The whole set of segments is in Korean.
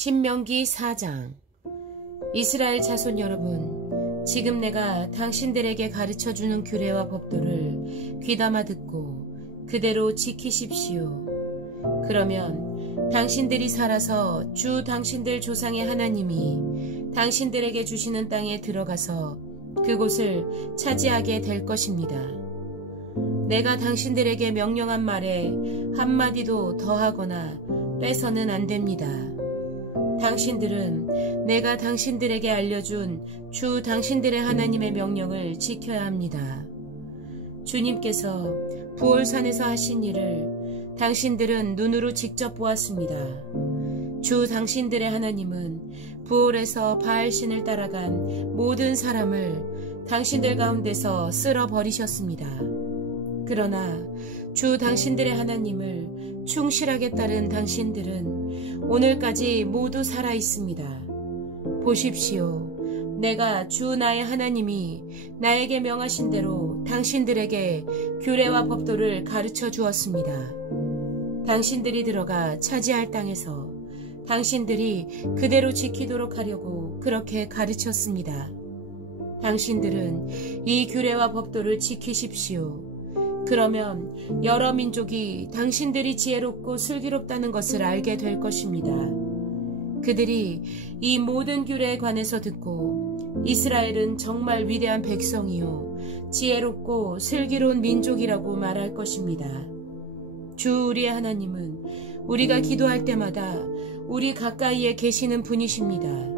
신명기 4장. 이스라엘 자손 여러분, 지금 내가 당신들에게 가르쳐주는 규례와 법도를 귀담아 듣고 그대로 지키십시오. 그러면 당신들이 살아서 주 당신들 조상의 하나님이 당신들에게 주시는 땅에 들어가서 그곳을 차지하게 될 것입니다. 내가 당신들에게 명령한 말에 한마디도 더하거나 빼서는 안 됩니다. 당신들은 내가 당신들에게 알려준 주 당신들의 하나님의 명령을 지켜야 합니다. 주님께서 부올산에서 하신 일을 당신들은 눈으로 직접 보았습니다. 주 당신들의 하나님은 부올에서 바알신을 따라간 모든 사람을 당신들 가운데서 쓸어버리셨습니다. 그러나 주 당신들의 하나님을 충실하게 따른 당신들은 오늘까지 모두 살아 있습니다. 보십시오. 내가 주 나의 하나님이 나에게 명하신 대로 당신들에게 규례와 법도를 가르쳐 주었습니다. 당신들이 들어가 차지할 땅에서 당신들이 그대로 지키도록 하려고 그렇게 가르쳤습니다. 당신들은 이 규례와 법도를 지키십시오. 그러면 여러 민족이 당신들이 지혜롭고 슬기롭다는 것을 알게 될 것입니다. 그들이 이 모든 규례에 관해서 듣고 이스라엘은 정말 위대한 백성이요 지혜롭고 슬기로운 민족이라고 말할 것입니다. 주 우리의 하나님은 우리가 기도할 때마다 우리 가까이에 계시는 분이십니다.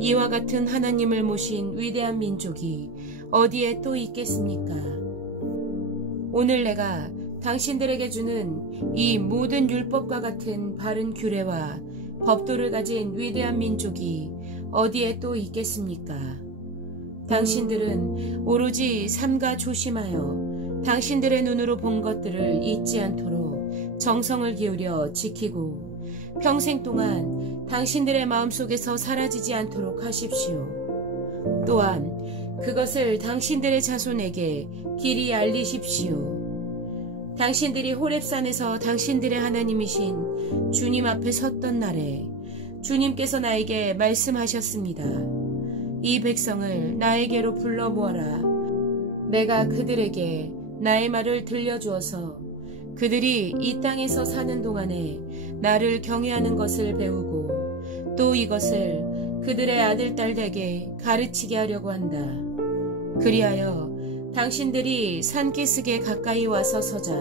이와 같은 하나님을 모신 위대한 민족이 어디에 또 있겠습니까? 오늘 내가 당신들에게 주는 이 모든 율법과 같은 바른 규례와 법도를 가진 위대한 민족이 어디에 또 있겠습니까? 당신들은 오로지 삼가 조심하여 당신들의 눈으로 본 것들을 잊지 않도록 정성을 기울여 지키고 평생 동안 당신들의 마음속에서 사라지지 않도록 하십시오. 또한 그것을 당신들의 자손에게 길이 알리십시오. 당신들이 호렙산에서 당신들의 하나님이신 주님 앞에 섰던 날에 주님께서 나에게 말씀하셨습니다. 이 백성을 나에게로 불러 모아라. 내가 그들에게 나의 말을 들려주어서 그들이 이 땅에서 사는 동안에 나를 경외하는 것을 배우고 또 이것을 그들의 아들, 딸에게 가르치게 하려고 한다. 그리하여 당신들이 산기슭에 가까이 와서 서자.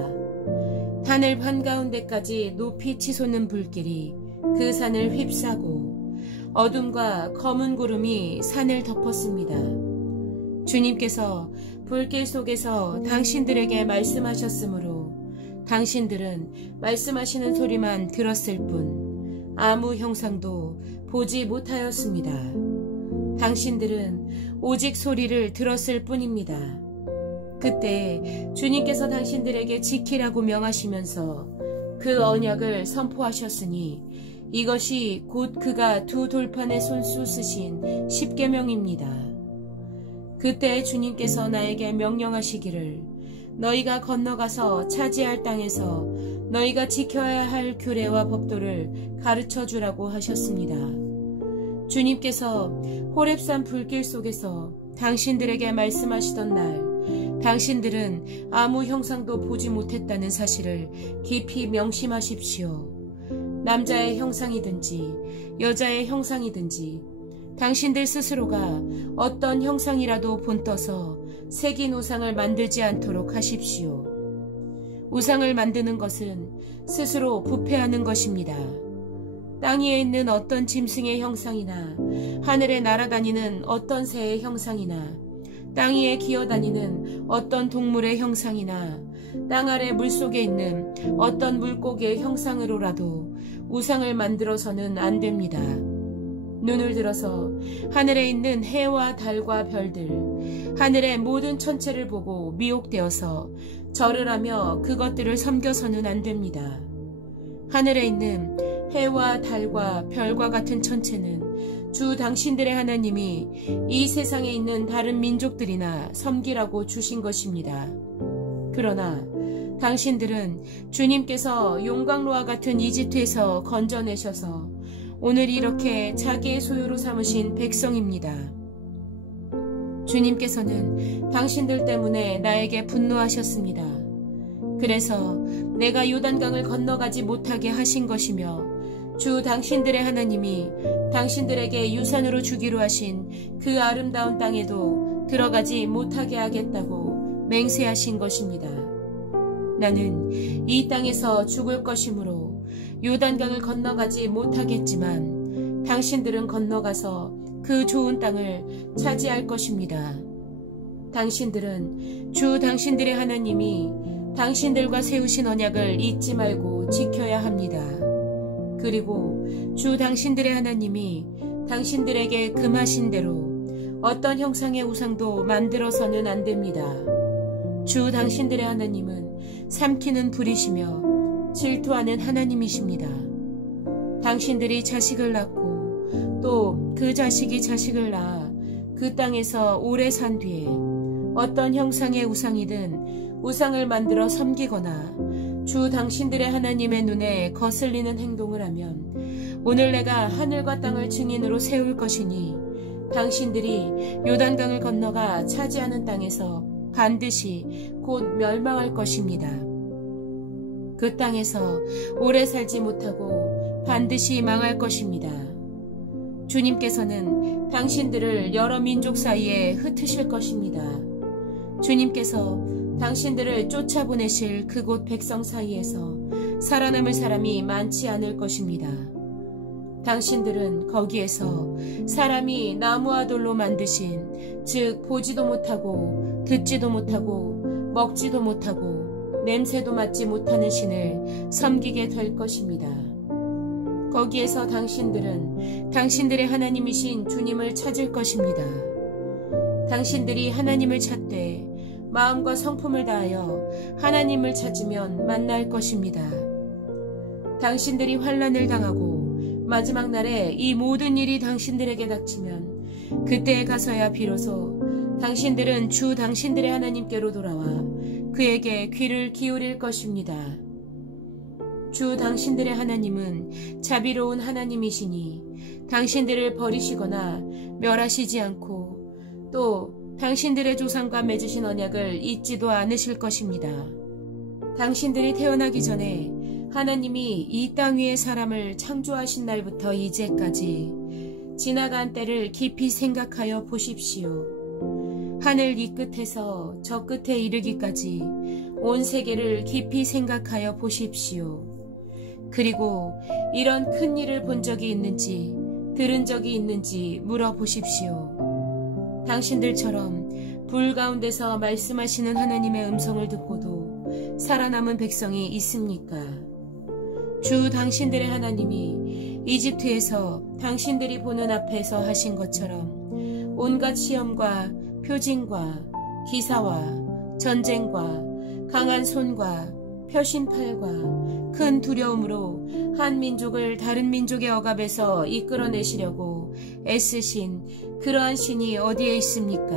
하늘 한가운데까지 높이 치솟는 불길이 그 산을 휩싸고 어둠과 검은 구름이 산을 덮었습니다. 주님께서 불길 속에서 당신들에게 말씀하셨으므로 당신들은 말씀하시는 소리만 들었을 뿐 아무 형상도 보지 못하였습니다. 당신들은 오직 소리를 들었을 뿐입니다. 그때 주님께서 당신들에게 지키라고 명하시면서 그 언약을 선포하셨으니 이것이 곧 그가 두 돌판에 손수 쓰신 십계명입니다. 그때 주님께서 나에게 명령하시기를 너희가 건너가서 차지할 땅에서 너희가 지켜야 할 규례와 법도를 가르쳐 주라고 하셨습니다. 주님께서 호렙산 불길 속에서 당신들에게 말씀하시던 날 당신들은 아무 형상도 보지 못했다는 사실을 깊이 명심하십시오. 남자의 형상이든지 여자의 형상이든지 당신들 스스로가 어떤 형상이라도 본떠서 새긴 우상을 만들지 않도록 하십시오. 우상을 만드는 것은 스스로 부패하는 것입니다. 땅 위에 있는 어떤 짐승의 형상이나 하늘에 날아다니는 어떤 새의 형상이나 땅 위에 기어다니는 어떤 동물의 형상이나 땅 아래 물속에 있는 어떤 물고기의 형상으로라도 우상을 만들어서는 안 됩니다. 눈을 들어서 하늘에 있는 해와 달과 별들, 하늘의 모든 천체를 보고 미혹되어서 절을 하며 그것들을 섬겨서는 안 됩니다. 하늘에 있는 해와 달과 별과 같은 천체는 주 당신들의 하나님이 이 세상에 있는 다른 민족들이나 섬기라고 주신 것입니다. 그러나 당신들은 주님께서 용광로와 같은 이집트에서 건져내셔서 오늘 이렇게 자기의 소유로 삼으신 백성입니다. 주님께서는 당신들 때문에 나에게 분노하셨습니다. 그래서 내가 요단강을 건너가지 못하게 하신 것이며 주 당신들의 하나님이 당신들에게 유산으로 주기로 하신 그 아름다운 땅에도 들어가지 못하게 하겠다고 맹세하신 것입니다. 나는 이 땅에서 죽을 것이므로 요단강을 건너가지 못하겠지만 당신들은 건너가서 그 좋은 땅을 차지할 것입니다. 당신들은 주 당신들의 하나님이 당신들과 세우신 언약을 잊지 말고 지켜야 합니다. 그리고 주 당신들의 하나님이 당신들에게 금하신 대로 어떤 형상의 우상도 만들어서는 안 됩니다. 주 당신들의 하나님은 삼키는 불이시며 질투하는 하나님이십니다. 당신들이 자식을 낳고 또 그 자식이 자식을 낳아 그 땅에서 오래 산 뒤에 어떤 형상의 우상이든 우상을 만들어 섬기거나 주 당신들의 하나님의 눈에 거슬리는 행동을 하면 오늘 내가 하늘과 땅을 증인으로 세울 것이니 당신들이 요단강을 건너가 차지하는 땅에서 반드시 곧 멸망할 것입니다. 그 땅에서 오래 살지 못하고 반드시 망할 것입니다. 주님께서는 당신들을 여러 민족 사이에 흩으실 것입니다. 주님께서 당신들을 쫓아보내실 그곳 백성 사이에서 살아남을 사람이 많지 않을 것입니다. 당신들은 거기에서 사람이 나무와 돌로 만드신, 즉 보지도 못하고 듣지도 못하고 먹지도 못하고 냄새도 맡지 못하는 신을 섬기게 될 것입니다. 거기에서 당신들은 당신들의 하나님이신 주님을 찾을 것입니다. 당신들이 하나님을 찾되 마음과 성품을 다하여 하나님을 찾으면 만날 것입니다. 당신들이 환난을 당하고 마지막 날에 이 모든 일이 당신들에게 닥치면 그때에 가서야 비로소 당신들은 주 당신들의 하나님께로 돌아와 그에게 귀를 기울일 것입니다. 주 당신들의 하나님은 자비로운 하나님이시니 당신들을 버리시거나 멸하시지 않고 또 당신들의 조상과 맺으신 언약을 잊지도 않으실 것입니다. 당신들이 태어나기 전에 하나님이 이 땅 위의 사람을 창조하신 날부터 이제까지 지나간 때를 깊이 생각하여 보십시오. 하늘 이 끝에서 저 끝에 이르기까지 온 세계를 깊이 생각하여 보십시오. 그리고 이런 큰 일을 본 적이 있는지 들은 적이 있는지 물어보십시오. 당신들처럼 불 가운데서 말씀하시는 하나님의 음성을 듣고도 살아남은 백성이 있습니까? 주 당신들의 하나님이 이집트에서 당신들이 보는 앞에서 하신 것처럼 온갖 시험과 표징과 기사와 전쟁과 강한 손과 표신팔과 큰 두려움으로 한 민족을 다른 민족의 억압에서 이끌어내시려고 애쓰신 그러한 신이 어디에 있습니까?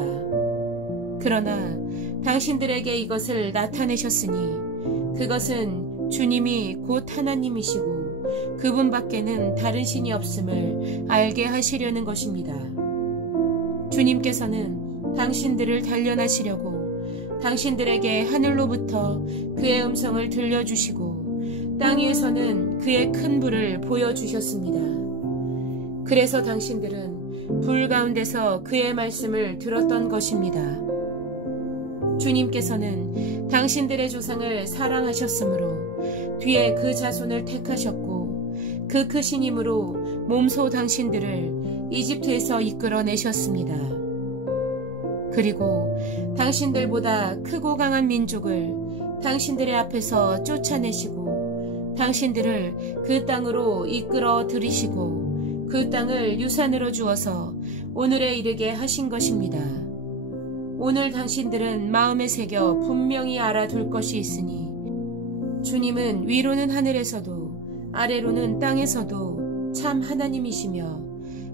그러나 당신들에게 이것을 나타내셨으니 그것은 주님이 곧 하나님이시고 그분밖에는 다른 신이 없음을 알게 하시려는 것입니다. 주님께서는 당신들을 단련하시려고 당신들에게 하늘로부터 그의 음성을 들려주시고 땅 위에서는 그의 큰 불을 보여주셨습니다. 그래서 당신들은 불 가운데서 그의 말씀을 들었던 것입니다. 주님께서는 당신들의 조상을 사랑하셨으므로 뒤에 그 자손을 택하셨고 그 크신 힘으로 몸소 당신들을 이집트에서 이끌어내셨습니다. 그리고 당신들보다 크고 강한 민족을 당신들의 앞에서 쫓아내시고 당신들을 그 땅으로 이끌어 들이시고 그 땅을 유산으로 주어서 오늘에 이르게 하신 것입니다. 오늘 당신들은 마음에 새겨 분명히 알아둘 것이 있으니 주님은 위로는 하늘에서도 아래로는 땅에서도 참 하나님이시며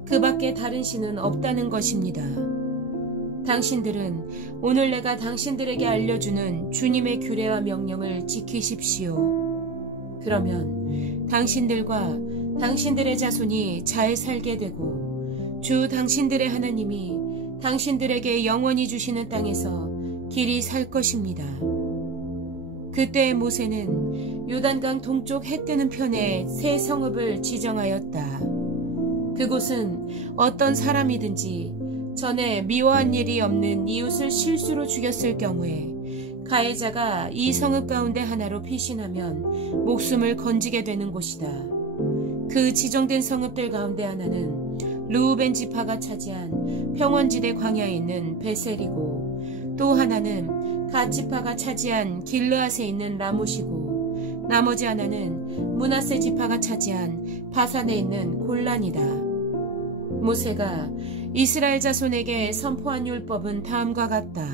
그 밖에 다른 신은 없다는 것입니다. 당신들은 오늘 내가 당신들에게 알려주는 주님의 규례와 명령을 지키십시오. 그러면 당신들과 당신들의 자손이 잘 살게 되고 주 당신들의 하나님이 당신들에게 영원히 주시는 땅에서 길이 살 것입니다. 그때 모세는 요단강 동쪽 해 뜨는 편에 새 성읍을 지정하였다. 그곳은 어떤 사람이든지 전에 미워한 일이 없는 이웃을 실수로 죽였을 경우에 가해자가 이 성읍 가운데 하나로 피신하면 목숨을 건지게 되는 곳이다. 그 지정된 성읍들 가운데 하나는 르우벤 지파가 차지한 평원지대 광야에 있는 베셀이고, 또 하나는 갓 지파가 차지한 길르앗에 있는 라못이고, 나머지 하나는 므낫세 지파가 차지한 바산에 있는 골란이다. 모세가 이스라엘 자손에게 선포한 율법은 다음과 같다.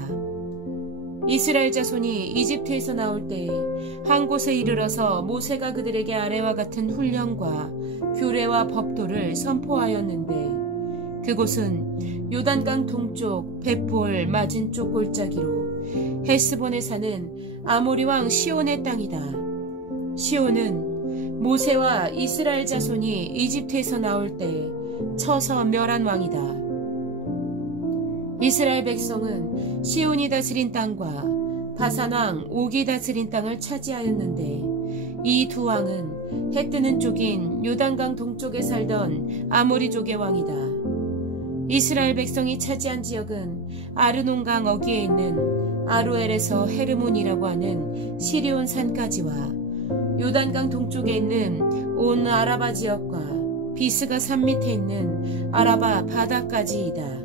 이스라엘 자손이 이집트에서 나올 때에 한 곳에 이르러서 모세가 그들에게 아래와 같은 훈령과 규례와 법도를 선포하였는데, 그곳은 요단강 동쪽 벳볼 맞은 쪽 골짜기로 헤스본에 사는 아모리 왕 시온의 땅이다. 시온은 모세와 이스라엘 자손이 이집트에서 나올 때 쳐서 멸한 왕이다. 이스라엘 백성은 시온이 다스린 땅과 바산 왕 옥이 다스린 땅을 차지하였는데, 이 두 왕은 해 뜨는 쪽인 요단강 동쪽에 살던 아모리족의 왕이다. 이스라엘 백성이 차지한 지역은 아르논강 어귀에 있는 아로엘에서 헤르몬이라고 하는 시리온 산까지와 요단강 동쪽에 있는 온 아라바 지역과 비스가 산 밑에 있는 아라바 바다까지이다.